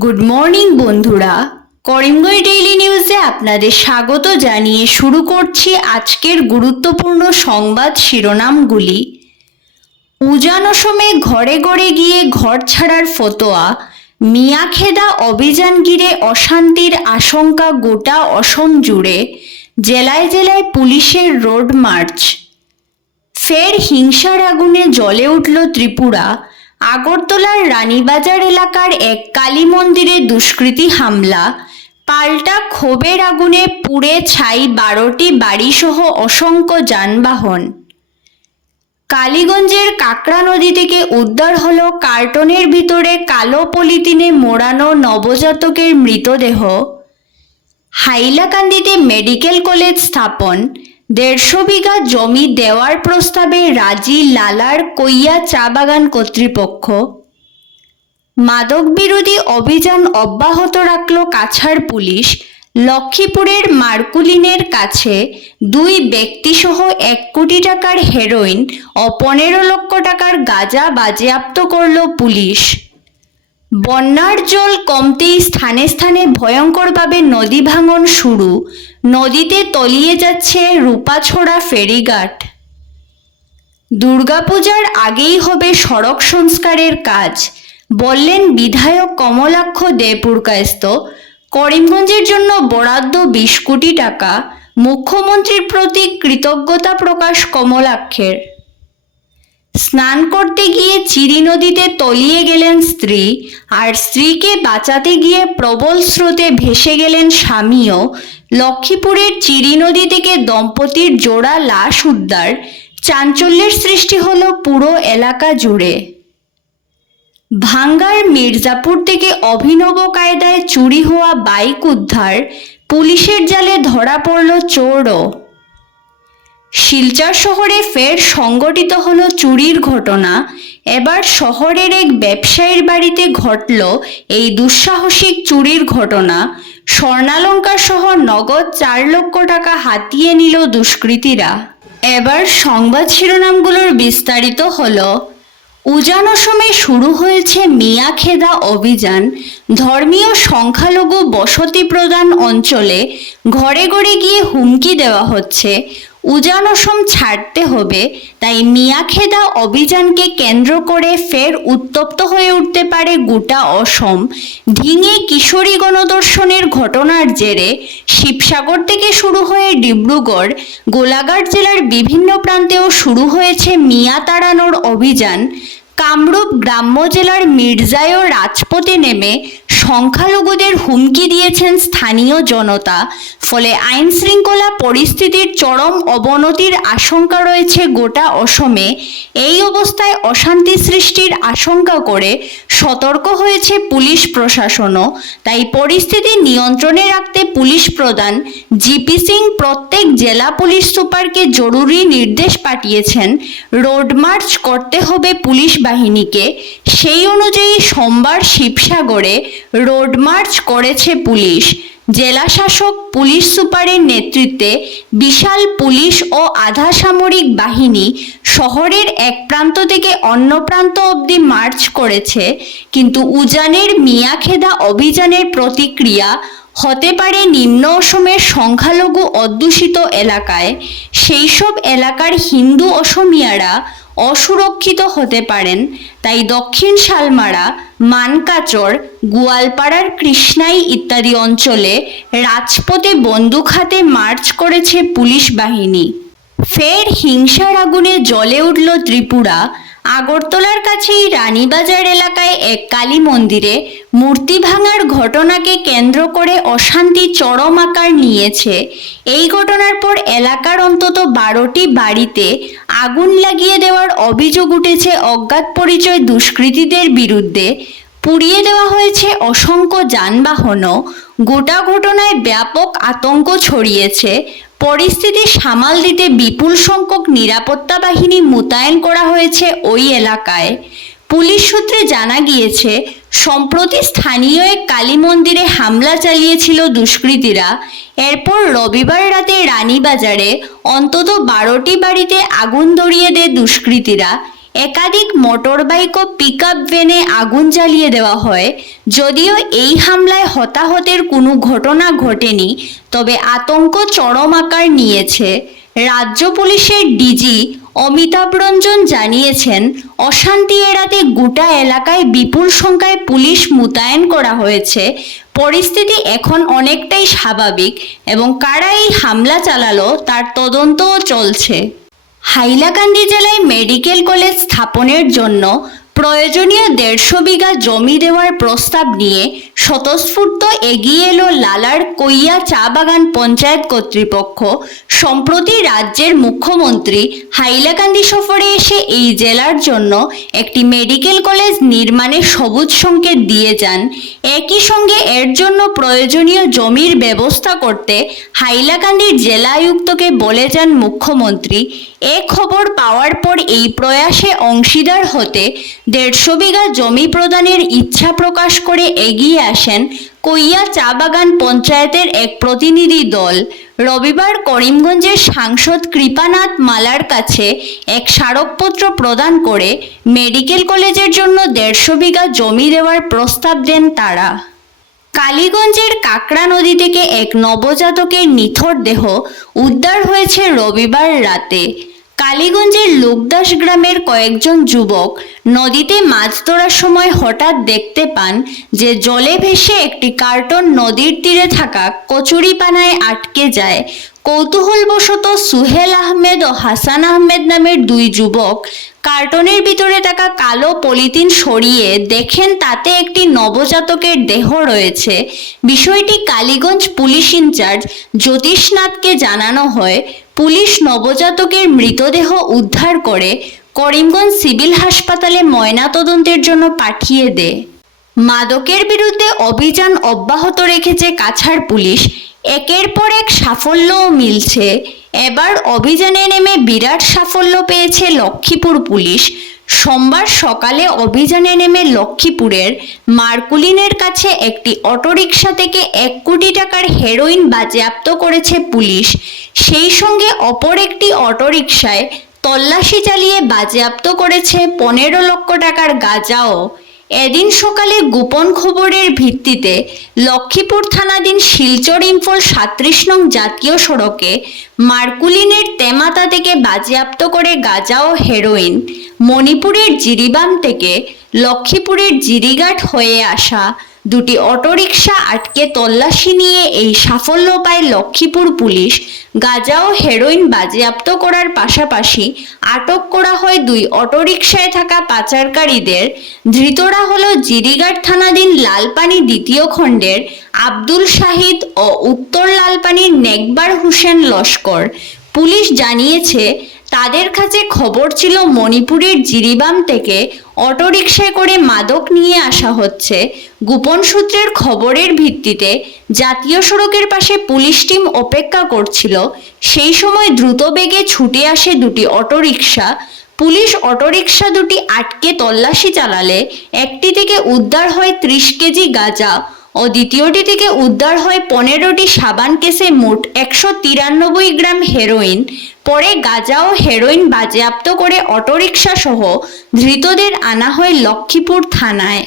Good morning বন্ধুরা। Karimganj daily নিউজে আপনাদের স্বাগত জানিয়ে শুরু করছি আজকের গুরুত্বপূর্ণ সংবাদ শিরোনামগুলি। উজান অসমে ঘরে ঘরে গিয়ে ঘর ছাড়ার ফতোয়া, মিয়াখেদা অভিযান ঘিরে অশান্তির আশঙ্কা গোটা অসম জুড়ে, জেলায় জেলায় পুলিশের রোড মার্চ। ফের হিংসার আগুনে জ্বলে উঠল ত্রিপুরা। আগরতলার রানীবাজার এলাকার এক কালী মন্দিরে দুষ্কৃতী হামলা। পাল্টা ক্ষোভের আগুনে পুড়ে ছাই বারোটি বাড়িসহ অসংখ্য যানবাহন। কালীগঞ্জের কাকড়া নদী থেকে উদ্ধার হল কার্টনের ভিতরে কালো পলিথিনে মোড়ানো নবজাতকের মৃতদেহ। হাইলাকান্দিতে মেডিকেল কলেজ স্থাপন। দেড়শো বিঘা জমি দেওয়ার প্রস্তাবে রাজি লালার কইয়া চা বাগান কর্তৃপক্ষ। মাদক বিরোধী অভিযান অব্যাহত রাখল কাছাড় পুলিশ। লক্ষ্মীপুরের মার্কুলিনের কাছে দুই ব্যক্তিসহ এক কোটি টাকার হেরোইন ও পনেরো লক্ষ টাকার গাঁজা বাজেয়াপ্ত করল পুলিশ। বন্যার জল কমতেই স্থানে স্থানে ভয়ঙ্করভাবে নদী ভাঙন শুরু। নদীতে তলিয়ে যাচ্ছে রূপাছড়া ফেরিঘাট। দুর্গাপূজার আগেই হবে সড়ক সংস্কারের কাজ, বললেন বিধায়ক কমলাক্ষ দেপুরকায়স্ত করিমগঞ্জের জন্য বরাদ্দ বিশ কোটি টাকা, মুখ্যমন্ত্রীর প্রতি কৃতজ্ঞতা প্রকাশ কমলাক্ষের। স্নান করতে গিয়ে চিরি নদীতে তলিয়ে গেলেন স্ত্রী, আর স্ত্রীকে বাঁচাতে গিয়ে প্রবল স্রোতে ভেসে গেলেন স্বামীও। লক্ষ্মীপুরের চিরি নদী থেকে দম্পতির জোড়া লাশ উদ্ধার। চাঞ্চল্যের সৃষ্টি হল পুরো এলাকা জুড়ে। ভাঙ্গার মির্জাপুর থেকে অভিনব কায়দায় চুরি হওয়া বাইক উদ্ধার। পুলিশের জালে ধরা পড়ল চোরও। শিলচর শহরে ফের সংগঠিত হলো চুরির ঘটনা। এবার শহরের এক ব্যবসায়ীর বাড়িতে ঘটল এই দুঃসাহসিক চুরির ঘটনা। স্বর্ণালঙ্কার সহ নগদ চার লক্ষ টাকা হাতিয়ে নিল দুষ্কৃতীরা। এবার সংবাদ শিরোনামগুলোর বিস্তারিত হলো। উজান অসমে শুরু হয়েছে মিয়াখেদা অভিযান। ধর্মীয় সংখ্যালঘু বসতি প্রদান অঞ্চলে ঘরে ঘরে গিয়ে হুমকি দেওয়া হচ্ছে। উজান অসম ছাড়তে হবে, তাই মিয়াখেদা অভিযানকে কেন্দ্র করে ফের উত্তপ্ত হয়ে উঠতে পারে গোটা অসম। ঢিঙে কিশোরী গণদর্শনের ঘটনার জেরে শিবসাগর থেকে শুরু হয়ে ডিব্রুগড়, গোলাঘাট জেলার বিভিন্ন প্রান্তেও শুরু হয়েছে মিয়া তাড়ানোর অভিযান। কামরূপ গ্রাম্য জেলার মির্জায় রাজপথে নেমে সংখ্যালঘুদের হুমকি দিয়েছেন স্থানীয় জনতা। ফলে আইন শৃঙ্খলা পরিস্থিতির চরম অবনতির আশঙ্কা রয়েছে গোটা অসমে। এই অবস্থায় অশান্তি সৃষ্টির আশঙ্কা করে সতর্ক হয়েছে পুলিশ প্রশাসনও। তাই পরিস্থিতি নিয়ন্ত্রণে রাখতে পুলিশ প্রধান জিপি সিং প্রত্যেক জেলা পুলিশ সুপারকে জরুরি নির্দেশ পাঠিয়েছেন। রোড মার্চ করতে হবে পুলিশ বাহিনীকে, সেই অনুযায়ী সোমবার শিবসাগরে রোড মার্চ করেছে পুলিশ। জেলা শাসক, পুলিশ সুপারের নেতৃত্বে বিশাল পুলিশ ও আধা সামরিক বাহিনী শহরের এক প্রান্ত থেকে অন্য প্রান্ত অবধি মার্চ করেছে, কিন্তু উজানের মিয়াখেদা অভিযানের প্রতিক্রিয়া হতে পারে নিম্ন অসমের সংখ্যালঘু অধ্যুষিত এলাকায়। সেই সব এলাকার হিন্দু অসমিয়ারা অসুরক্ষিত হতে পারেন, তাই দক্ষিণ শালমারা, মানকাচর, গোয়ালপাড়ার কৃষ্ণাই ইত্যাদি অঞ্চলে রাজপথে বন্দুক হাতে মার্চ করেছে পুলিশ বাহিনী। ফের হিংসার আগুনে জ্বলে উঠল ত্রিপুরা। আগরতলার কাছেই রানীবাজার এলাকায় এক কালী মন্দিরে মূর্তি ভাঙার ঘটনাকে কেন্দ্র করে অশান্তি চরম আকার নিয়েছে। এই ঘটনার পর এলাকার অন্তত বারোটি বাড়িতে আগুন লাগিয়ে দেওয়ার অভিযোগ উঠেছে অজ্ঞাত পরিচয় দুষ্কৃতীদের বিরুদ্ধে। পুড়িয়ে দেওয়া হয়েছে অসংখ্য যানবাহনও। গোটা ঘটনায় ব্যাপক আতঙ্ক ছড়িয়েছে। পরিস্থিতি সামাল দিতে বিপুল সংখ্যক নিরাপত্তা বাহিনী মোতায়েন করা হয়েছে ওই এলাকায়। পুলিশ সূত্রে জানা গিয়েছে সম্প্রতি স্থানীয় এক কালী মন্দিরে হামলা চালিয়েছিল দুষ্কৃতীরা। এরপর রবিবার রাতে রানীবাজারে অন্তত বারোটি বাড়িতে আগুন ধরিয়ে দেয় দুষ্কৃতীরা। একাধিক মোটরবাইক ও পিকআপ ভ্যানে আগুন জ্বালিয়ে দেওয়া হয়। যদিও এই হামলায় হতাহতের কোনো ঘটনা ঘটেনি, তবে আতঙ্ক চরম আকার নিয়েছে। রাজ্য পুলিশের ডিজি অমিতাভ রঞ্জন জানিয়েছেন, অশান্তি এড়াতে গোটা এলাকায় বিপুল সংখ্যায় পুলিশ মোতায়েন করা হয়েছে। পরিস্থিতি এখন অনেকটাই স্বাভাবিক এবং কারা এই হামলা চালালো তার তদন্তও চলছে। হাইলাকান্দি জেলায় মেডিকেল কলেজ স্থাপনের জন্য প্রয়োজনীয় দেড়শো বিঘা জমি দেওয়ার প্রস্তাব নিয়ে স্বতঃস্ফূর্ত এগিয়ে এলো লালার কইয়া চা বাগান পঞ্চায়েত কর্তৃপক্ষ। সম্প্রতি রাজ্যের মুখ্যমন্ত্রী হাইলাকান্দি সফরে এসে এই জেলার জন্য একটি মেডিকেল কলেজ নির্মাণে সবুজ সংকেত দিয়ে যান। একই সঙ্গে এর জন্য প্রয়োজনীয় জমির ব্যবস্থা করতে হাইলাকান্দির জেলা আয়ুক্তকে বলে যান মুখ্যমন্ত্রী। এ খবর পাওয়ার পর এই প্রয়াসে অংশীদার হতে দেড়শো বিঘা জমি প্রদানের ইচ্ছা প্রকাশ করে এগিয়ে আসেন কইয়া চা বাগান পঞ্চায়েতের এক প্রতিনিধি দল। রবিবার করিমগঞ্জের সাংসদ কৃপানাথ মালার কাছে এক স্মারকপত্র প্রদান করে মেডিকেল কলেজের জন্য দেড়শো বিঘা জমি দেওয়ার প্রস্তাব দেন তারা। কালীগঞ্জের কাকড়া নদী থেকে এক নবজাতকের নিথর দেহ উদ্ধার হয়েছে রবিবার রাতে। কালীগঞ্জের লোকদাস গ্রামের কয়েকজন যুবক নদীতে মাছ ধরার সময় হঠাৎ দেখতে পান যে জলে ভেসে একটি কার্টন নদীর তীরে থাকা কচুরিপানায় আটকে যায়। কৌতূহলবশত সুহেল আহমেদ ও হাসান আহমেদ নামের দুই যুবক কার্টনের ভিতরে থাকা কালো পলিথিন সরিয়ে দেখেন তাতে একটি নবজাতকের দেহ রয়েছে। বিষয়টি কালীগঞ্জ পুলিশ ইনচার্জ জ্যোতিষনাথকে জানানো হয়। পুলিশ নবজাতকের মৃতদেহ উদ্ধার করে করিমগঞ্জ সিভিল হাসপাতালে ময়নাতদন্তের জন্য পাঠিয়ে দেয়। মাদকের বিরুদ্ধে অভিযান অব্যাহত রেখেছে কাছাড় পুলিশ। একের পর এক সাফল্যও মিলছে। এবার অভিযানে নেমে বিরাট সাফল্য পেয়েছে লক্ষ্মীপুর পুলিশ। সোমবার সকালে অভিযানে নেমে লক্ষ্মীপুরের মার্কুলিনের কাছে একটি অটোরিকশা থেকে এক কোটি টাকার হেরোইন বাজেয়াপ্ত করেছে পুলিশ। সেই সঙ্গে অপর একটি অটোরিকশায় তল্লাশি চালিয়ে বাজেয়াপ্ত করেছে পনেরো লক্ষ টাকার গাঁজাও। এদিন সকালে গোপন খবরের ভিত্তিতে লক্ষ্মীপুর থানাধীন শিলচর ইম্ফল সাত্রিশ নং জাতীয় সড়কে মার্কুলিনের তেমাতা থেকে বাজেয়াপ্ত করে গাঁজা ও হেরোইন মণিপুরের জিরিবাম থেকে লক্ষ্মীপুরের জিরিঘাট হয়ে আসা দুটি অটোরিকশা আটকে তল্লাশি নিয়ে এই সাফল্য পায় লক্ষ্মীপুর পুলিশ। গাঁজা ও হেরোইন বাজেয়াপ্ত করার পাশাপাশি আটক করা হয় দুই অটোরিকশায় থাকা পাচারকারীদের। ধৃতরা হল জিরিঘাট থানাধীন লালপানি দ্বিতীয় খণ্ডের আব্দুল শাহিদ ও উত্তর লালপানির নেকবার হোসেন লস্কর। পুলিশ জানিয়েছে তাদের কাছে খবর ছিল মণিপুরের জিরিবাম থেকে অটোরিকশায় করে মাদক নিয়ে আসা হচ্ছে। গোপন সূত্রের খবরের ভিত্তিতে জাতীয় সড়কের পাশে পুলিশ টিম অপেক্ষা করছিল। সেই সময় দ্রুত বেগে ছুটে আসে দুটি অটোরিকশা। পুলিশ অটোরিকশা দুটি আটকে তল্লাশি চালালে, একটি থেকে উদ্ধার হয় ত্রিশ কেজি গাঁজা। ও দ্বিতীয়টি থেকে উদ্ধার হয় পনেরোটি সাবান কেসে মোট একশো তিরানব্বই গ্রাম হেরোইন। পরে গাঁজা ও হেরোইন বাজেয়াপ্ত করে অটোরিকশা সহ ধৃতদের আনা হয় লক্ষ্মীপুর থানায়।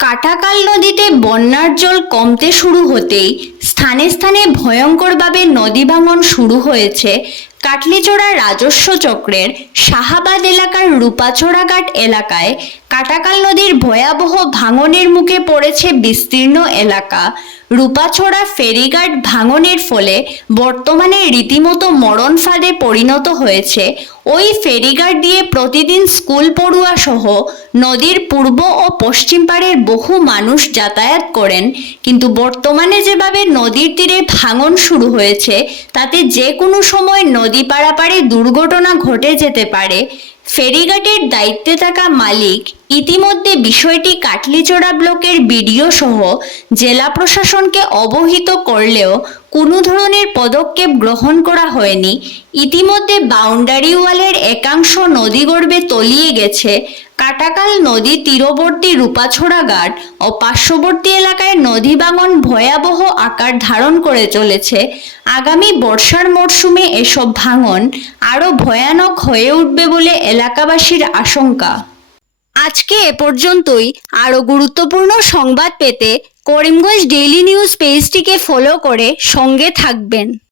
কাটাকাল নদীতে বন্যার জল কমতে শুরু হতেই স্থানে স্থানে ভয়ঙ্করভাবে নদী ভাঙন শুরু হয়েছে। কাটলিচড়া রাজস্ব চক্রের শাহাবাদ এলাকার রূপাচোড়াঘাট এলাকায় কাটাকাল নদীর ভয়াবহ ভাঙনের মুখে পড়েছে বিস্তীর্ণ এলাকা। রূপাছড়া ফেরিঘাট ভাঙনের ফলে বর্তমানে রীতিমতো মরণ ফাঁদে পরিণত হয়েছে। ওই ফেরিঘাট দিয়ে প্রতিদিন স্কুল পড়ুয়া সহ নদীর পূর্ব ও পশ্চিম পাড়ের বহু মানুষ যাতায়াত করেন। কিন্তু বর্তমানে যেভাবে নদীর তীরে ভাঙন শুরু হয়েছে, তাতে যে কোনো সময় নদী পারাপারে দুর্ঘটনা ঘটে যেতে পারে। ফেরিঘাটের দায়িত্বে থাকা মালিক ইতিমধ্যে বিষয়টি কাটলিচোড়া ব্লকের বিডিও সহ জেলা প্রশাসনকে অবহিত করলেও কোনো ধরনের পদক্ষেপ গ্রহণ করা হয়নি। ইতিমধ্যে বাউন্ডারি ওয়ালের একাংশ নদীগর্ভে তলিয়ে গেছে কাটাকাল নদী তীরবর্তী রূপাছড়া ঘাট ও পার্শ্ববর্তী এলাকায় নদী ভাঙন ভয়াবহ আকার ধারণ করে চলেছে। আগামী বর্ষার মরশুমে এসব ভাঙন আরও ভয়ানক হয়ে উঠবে বলে এলাকাবাসীর আশঙ্কা। আজকে এ পর্যন্তই। আরও গুরুত্বপূর্ণ সংবাদ পেতে করিমগঞ্জ ডেইলি নিউজ পেজটিকে ফলো করে সঙ্গে থাকবেন।